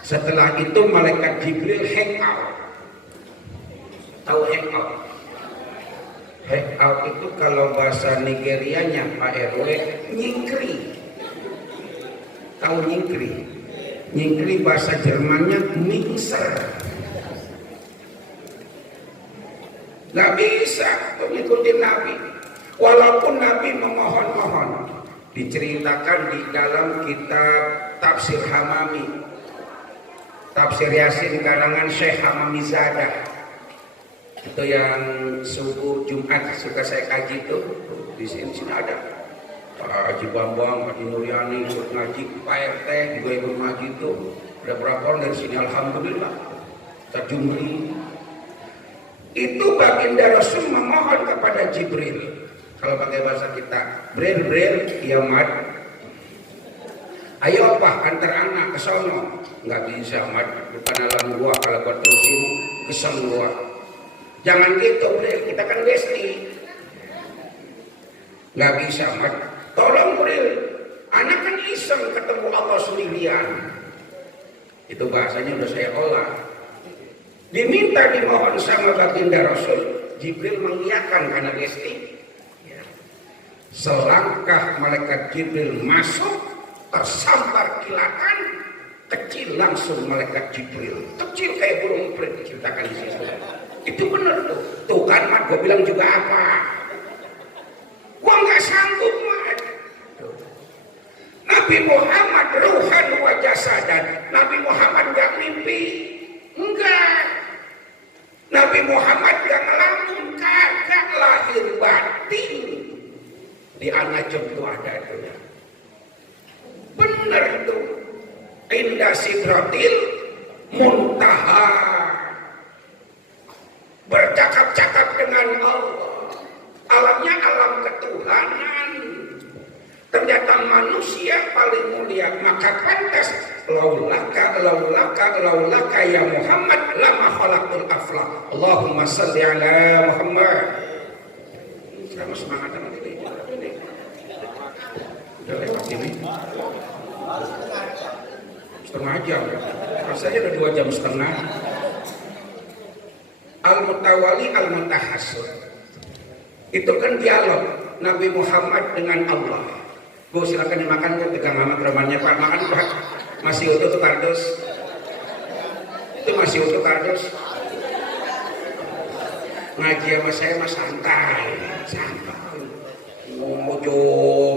Setelah itu malaikat Jibril hang out. Tahu hang out? Hang out itu kalau bahasa Nigerianya Pak RW, nyingkri. Tahu nyingkri? Nyingkri bahasa Jermannya mixer. Gak bisa mengikuti Nabi. Walaupun Nabi memohon-mohon. Diceritakan di dalam kitab Tafsir Hamami, Tafsir Yasin karangan Syekh Hamamizadah. Itu yang subuh Jumat suka saya kaji itu. Di sini ada Pak Haji Bambang, Haji Nuryani ikut ngaji, Pak RT juga ikut ngaji itu. Ada berapa orang dari sini, alhamdulillah. Terjumri. Itu baginda Rasul memohon kepada Jibril. Kalau pakai bahasa kita, Bril, ya mat. Ayo Pak, antar anak ke sono. Nggak bisa mat, bukan alam gua. Kalau gua terusin, kesem gua. Jangan gitu Bril, kita kan besti. Nggak bisa mat. Tolong Bril, anak kan iseng ketemu Allah sendirian. Itu bahasanya udah saya olah. Diminta dimohon sama baginda Rasul, Jibril mengiyakan karena besti. Ya. Selangkah malaikat Jibril masuk, tersambar kilatan, kecil langsung malaikat Jibril, kecil kayak burung emprit diciptakan di situ. Itu benar tuh. Tuh kan mat, gue bilang juga apa? Gua nggak sanggup mat. Nabi Muhammad ruhan wa jasadan. Nabi Muhammad nggak mimpi, enggak. Nabi Muhammad gak ngelamun, kagak lahir batin. Di anak itu ada itu ya. Bener itu. Indah Sidratil Muntaha. Bercakap-cakap dengan Allah. Alamnya alam ketuhanan. Ternyata manusia paling mulia, maka pantas laulaka ya Muhammad lama khalaqul aflaq. Allahumma shalli ala Muhammad. Sama semangat sama ini. Udah lewat ini. Setengah jam. Rasanya udah 2 jam setengah. Al-Mutawali Al-Mutahassir. Itu kan dialog Nabi Muhammad dengan Allah. Bu silakan dimakan, Bu, tegang amat romannya Pak. Makan Pak. Masih utuh tuh kardus. Itu masih utuh kardus. Ngaji sama saya mas santai. Mojo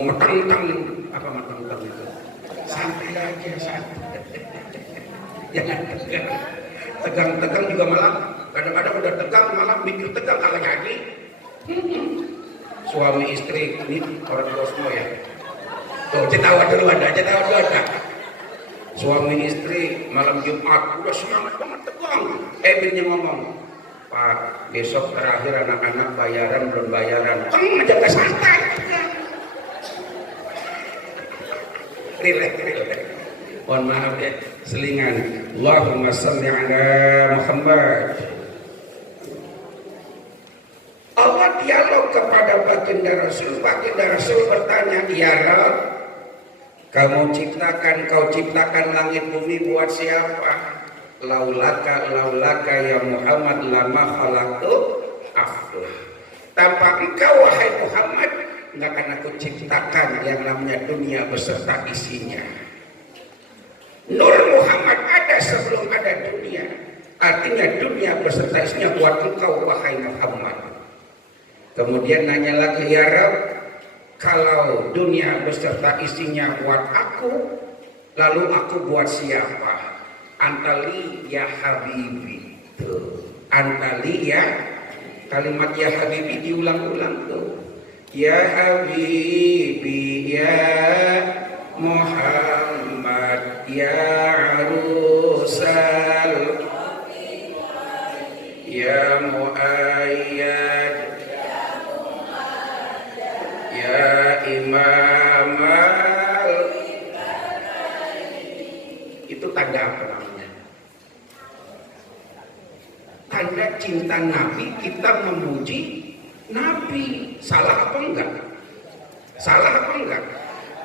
metang-tang. Apa metang-tang itu? Santai aja, santai. Jangan tegang. Tegang-tegang juga malah Kadang-kadang udah tegang malah mikir tegang kagak jadi. Suami istri ini orang tua semua ya. Tuh, cetawa dulu ada. Suami istri malam Jumat udah semangat banget tegang. Bininya ngomong, Pak, besok terakhir anak-anak bayaran belum bayaran. Jaga santai. Relax. Mohon maaf ya, selingan. Allahumma shalli ala Muhammad. Allah dialog kepada baginda Rasul bertanya, ya Rabb, kau ciptakan langit bumi buat siapa? Laulaka ya Muhammad lama khalaqtu aflah. Tanpa engkau wahai Muhammad, nggak akan aku ciptakan yang namanya dunia beserta isinya. Nur Muhammad ada sebelum ada dunia. Artinya dunia beserta isinya buat engkau wahai Muhammad. Kemudian nanya lagi, ya Rabb, kalau dunia beserta isinya buat aku, lalu aku buat siapa? Antali ya Habibi. Tuh. Antali ya, kalimat ya Habibi diulang-ulang tuh. Ya Habibi ya Muhammad ya Arusal ya Muayyad ya Imam. Itu tanda apa namanya? Tanda cinta Nabi, kita memuji Nabi. Salah apa enggak?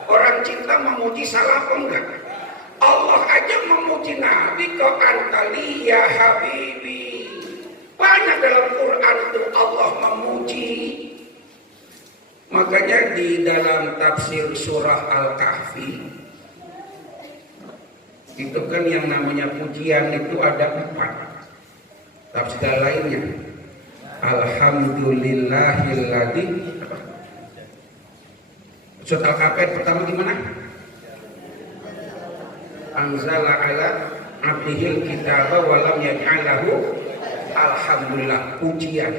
Orang cinta memuji salah apa enggak? Allah aja memuji Nabi kok antali ya Habibi. Banyak dalam Quran itu Allah memuji. Makanya di dalam tafsir surah Al-Kahfi itu kan yang namanya pujian itu ada 4. Tafsir lainnya Alhamdulillahilladzi. Surat Al-Kahfi pertama gimana? Anzala ala abdihil kitaba wa lam yaj'alahu. Alhamdulillah, pujian.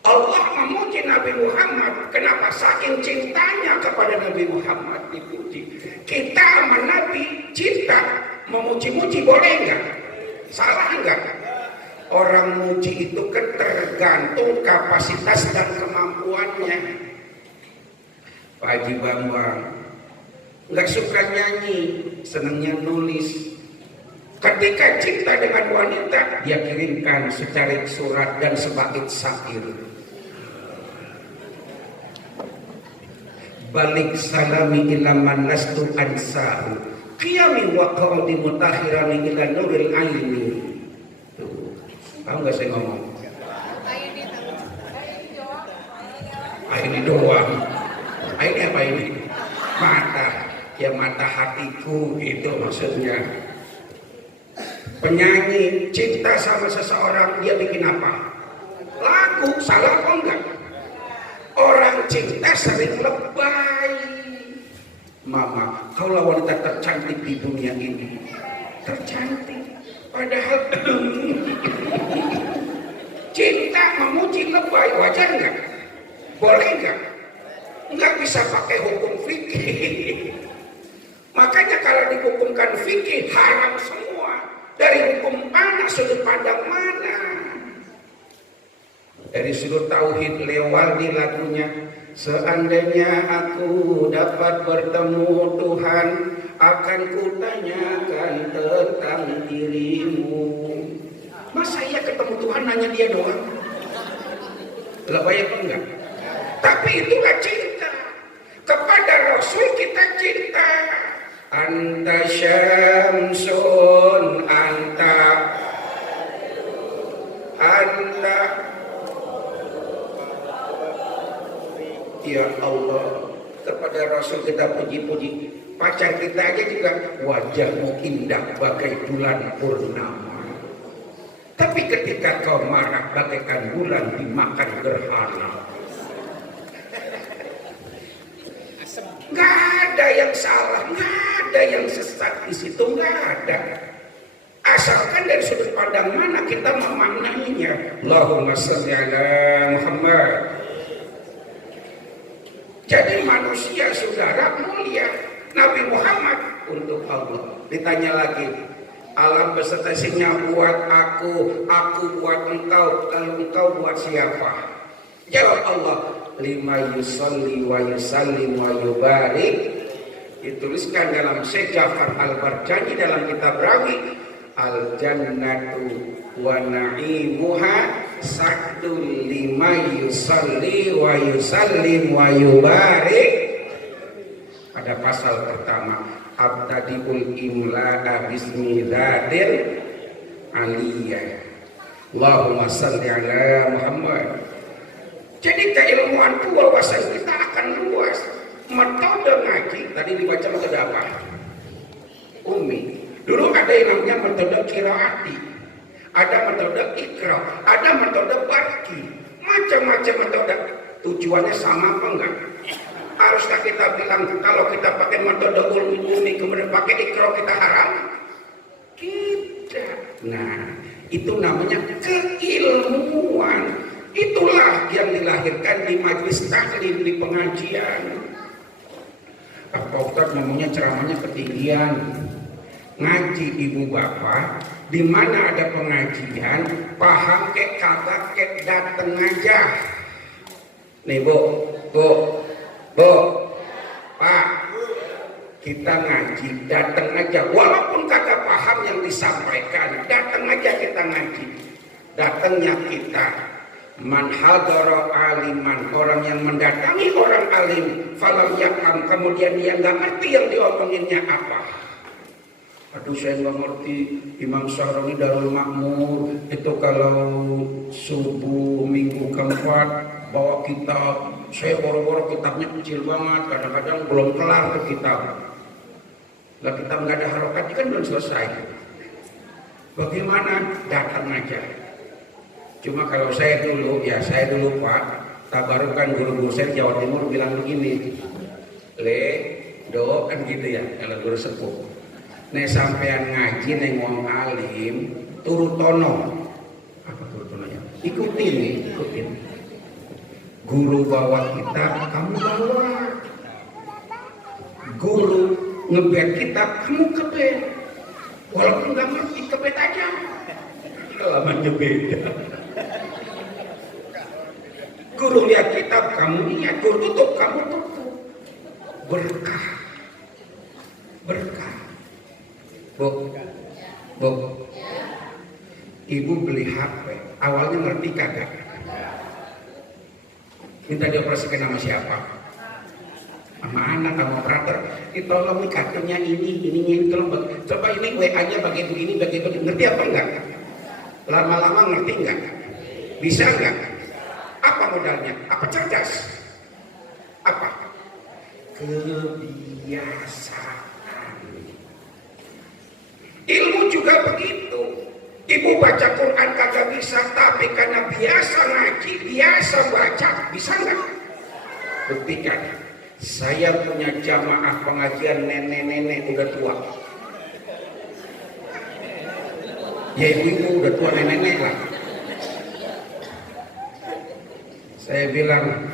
Allah memuji Nabi Muhammad. Kenapa? Saking cintanya kepada Nabi Muhammad dipuji. Kita sama Nabi cinta, memuji-muji boleh enggak? Salah enggak? Orang muji itu kan tergantung kapasitas dan kemampuannya. Pak Haji Bambang nggak suka nyanyi, senangnya nulis. Ketika cinta dengan wanita, dia kirimkan secarik surat dan sebait syair. Balik salami ila man lastu ansahu qiyami wa qawdi mutakhirani ila nuril aini. Tahu nggak saya ngomong? Ini doang. Ini apa ini? Mata. Ya mata hatiku itu maksudnya. Penyanyi cinta sama seseorang, dia bikin apa? Lagu. Salah apa enggak? Orang cinta sering lebay. Mama, kaulah wanita tercantik di dunia ini. Tercantik. Padahal cinta memuji lebay, wajar nggak? Boleh nggak? Nggak bisa pakai hukum fikih. Makanya kalau dihukumkan fikih haram semua. Dari hukum mana, sudut pandang mana? Dari sudut tauhid lewat di lagunya. Seandainya aku dapat bertemu Tuhan, akan kutanyakan tentang dirimu. Masa iya ketemu Tuhan nanya dia doang? Lebay apa enggak? Tapi itulah cinta. Kepada Rasul kita cinta. Anta syamsun, anta ya Allah. Kepada Rasul kita puji-puji. Pacar kita aja juga wajahmu indah bagai bulan purnama. Tapi ketika kau marah bagaikan bulan dimakan gerhana. Nggak ada yang salah, nggak ada yang sesat di situ, nggak ada. asalkan dari sudut pandang mana kita memaknainya. Allahumma sholli ala Muhammad. Jadi manusia saudara mulia, Nabi Muhammad untuk Allah. Ditanya lagi, alam beserta isinya buat aku buat engkau, kalau engkau buat siapa? Jawab Allah, lima yusalli wa yusallim wa yubarik. Dituliskan dalam Syekh Ja'far Al-Barjani dalam kitab Rawi, al jannatu wa na'imuha sakdul lima yusalli wa yusallim wa yubarik. Pada pasal pertama, abtadiul imla'a bismi dzadil aliyah. Allahumma shalli ala Muhammad. Jadi keilmuan itu wawasan kita akan luas. Metode ngaji tadi dibaca metode apa? Umi. Dulu ada yang namanya metode qiraati, ada metode ikra, ada metode barki, macam-macam metode. Tujuannya sama apa enggak? Haruskah kita bilang kalau kita pakai metode umi kemudian pakai ikra kita haram? Tidak. Nah, itu namanya keilmuan. Itulah yang dilahirkan di majelis taklim, di pengajian. Pak Ustadz ngomongnya ceramahnya ketinggian. Ngaji ibu bapak, di mana ada pengajian, paham kek kagak kek dateng aja. Nih bu, Pak, kita ngaji dateng aja. Walaupun kagak paham yang disampaikan, dateng aja kita ngaji. Datangnya kita. Man hadara aliman, orang yang mendatangi orang alim, falam yakam, kemudian dia nggak ngerti yang diomonginnya apa. Aduh saya nggak ngerti, Imam Syahrawi Darul Makmur itu kalau subuh minggu keempat bawa kitab, saya boro-boro kitabnya kecil banget, kadang-kadang belum kelar ke kitab. Lah kitab nggak ada harokatnya kan belum selesai. Bagaimana? Datang aja. Cuma kalau saya dulu Pak, tabarukan guru-guru saya Jawa Timur bilang begini, kan gitu ya, kalau guru sepuh. Nih sampean ngaji neng wong alim, turu tono. Apa turu tononya? Ikutin. Guru bawa kitab, kamu bawa. Guru ngebet kitab, kamu kebet. Walaupun nggak ngerti, kebet aja. Alamannya beda. Guru lihat kitab, kamu lihat. Guru tutup, kamu tutup. Berkah. Bu, ibu beli HP. Awalnya ngerti kagak? Minta dioperasikan sama siapa? Sama anak, sama operator. Tolong nih kartunya ini tolong. Coba ini WA-nya bagi begini. Ngerti apa enggak? Lama-lama ngerti enggak? Bisa enggak? Apa modalnya? Apa cerdas? Apa? Kebiasaan. Ilmu juga begitu. Ibu baca Quran kagak bisa, tapi karena biasa ngaji, biasa baca, bisa enggak? Buktikan. Saya punya jamaah pengajian nenek-nenek udah tua. Ya ibu udah tua, nenek-nenek lah. Saya bilang,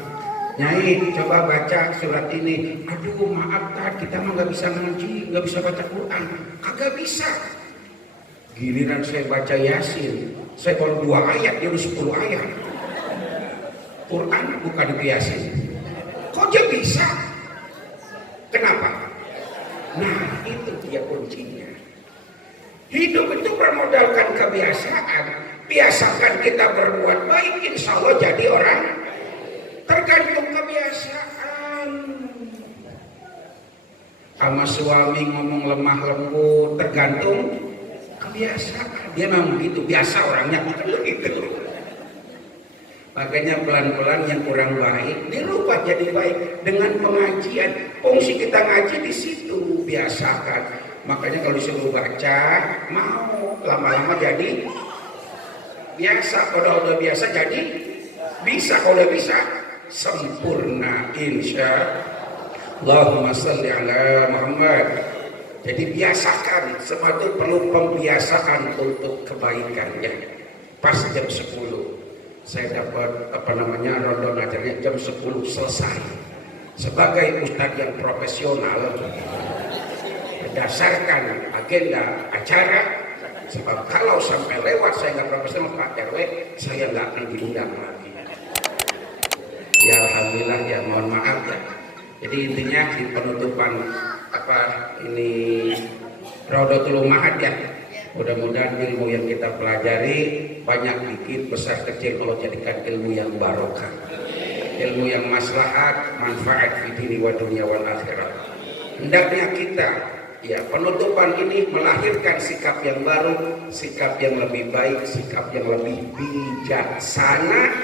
Nyai coba baca surat ini. Aduh maaf Tad, kita mah gak bisa ngaji, gak bisa baca Quran. Kagak bisa. Giliran saya baca Yasin, saya baru 2 ayat, dia udah 10 ayat. Quran bukan itu Yasin. Kok dia bisa? Kenapa? Nah itu dia kuncinya. Hidup itu bermodalkan kebiasaan. Biasakan kita berbuat baik, insya Allah jadi orang. Tergantung kebiasaan. Sama suami ngomong lemah lembut, tergantung kebiasaan. Dia memang begitu, biasa orangnya begitu. Makanya pelan-pelan yang kurang baik dirubah jadi baik dengan pengajian. Fungsi kita ngaji di situ, biasakan. Makanya kalau disuruh baca, mau lama-lama jadi biasa. Kalau udah biasa jadi bisa. Kalau udah bisa sempurna insya Allahumma sholli ala Muhammad. Jadi biasakan, semua itu perlu pembiasaan untuk kebaikannya. Pas jam 10 saya dapat rondo ngajarnya jam 10 selesai. Sebagai ustadz yang profesional, berdasarkan agenda acara, sebab kalau sampai lewat saya nggak profesional Pak RW, saya nggak akan diundang lagi. Ya alhamdulillah, ya mohon maaf ya. Jadi intinya di penutupan ini Raudatul Ummahat ya, mudah-mudahan ilmu yang kita pelajari banyak dikit besar kecil Allah jadikan ilmu yang barokah, ilmu yang maslahat, manfaat fi dini wa dunia wal akhirah. Hendaknya kita ya penutupan ini melahirkan sikap yang baru, sikap yang lebih baik, sikap yang lebih bijaksana,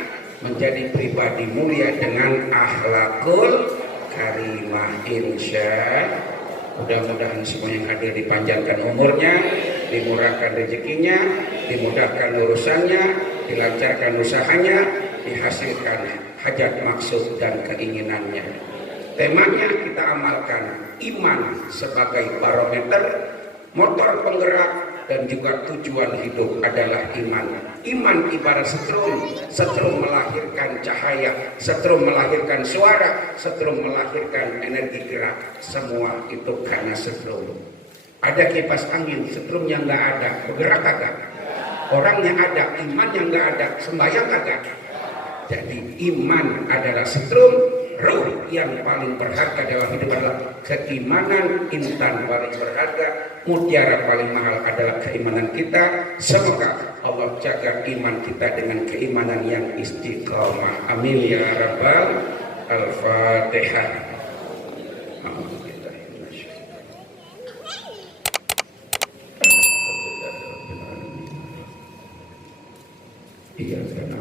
menjadi pribadi mulia dengan akhlakul karimah. Insya mudah-mudahan semua yang hadir dipanjangkan umurnya, dimurahkan rezekinya, dimudahkan urusannya, dilancarkan usahanya, dihasilkan hajat maksud dan keinginannya. Temanya kita amalkan iman sebagai barometer, motor penggerak, dan juga tujuan hidup adalah iman. Iman ibarat setrum, setrum melahirkan cahaya, setrum melahirkan suara, setrum melahirkan energi gerak. Semua itu karena setrum. Ada kipas angin, setrumnya nggak ada, bergerak kagak? Orangnya ada, imannya nggak ada, sembahyang kagak? Jadi iman adalah setrum, ruh yang paling berharga dalam hidup adalah keimanan, intan paling berharga, mutiara paling mahal adalah keimanan kita. Semoga Allah jaga iman kita dengan keimanan yang istiqomah. Amin ya rabbal al-fatihah. Iya, karena